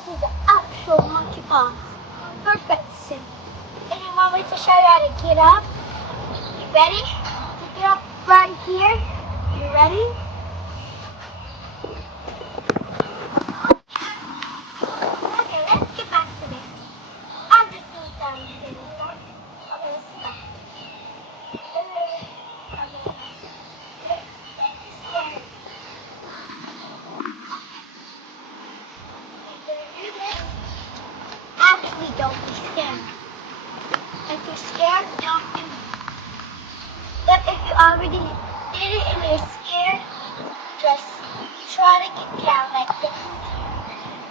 This is the actual monkey paw. Perfect suit. And you want me to show you how to get up? You ready? To get up right here. You ready? Okay, let's get back to this. I'm just doing something. I'm going to stop. Actually, don't be scared. If you're scared, don't do it. But if you already did it and you're scared, just try to get down like this.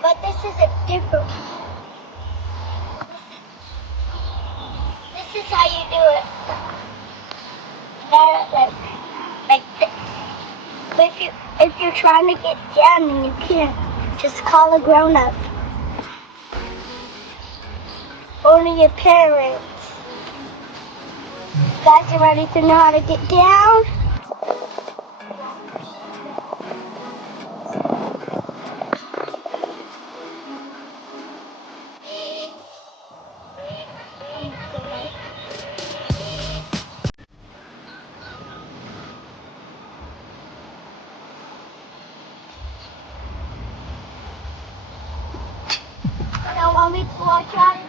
But this is a different one. This is how you do it. Not like this. But if you're trying to get down and you can't, just call a grown-up. Only your parents. You guys are ready to know how to get down? Now want me to watch out?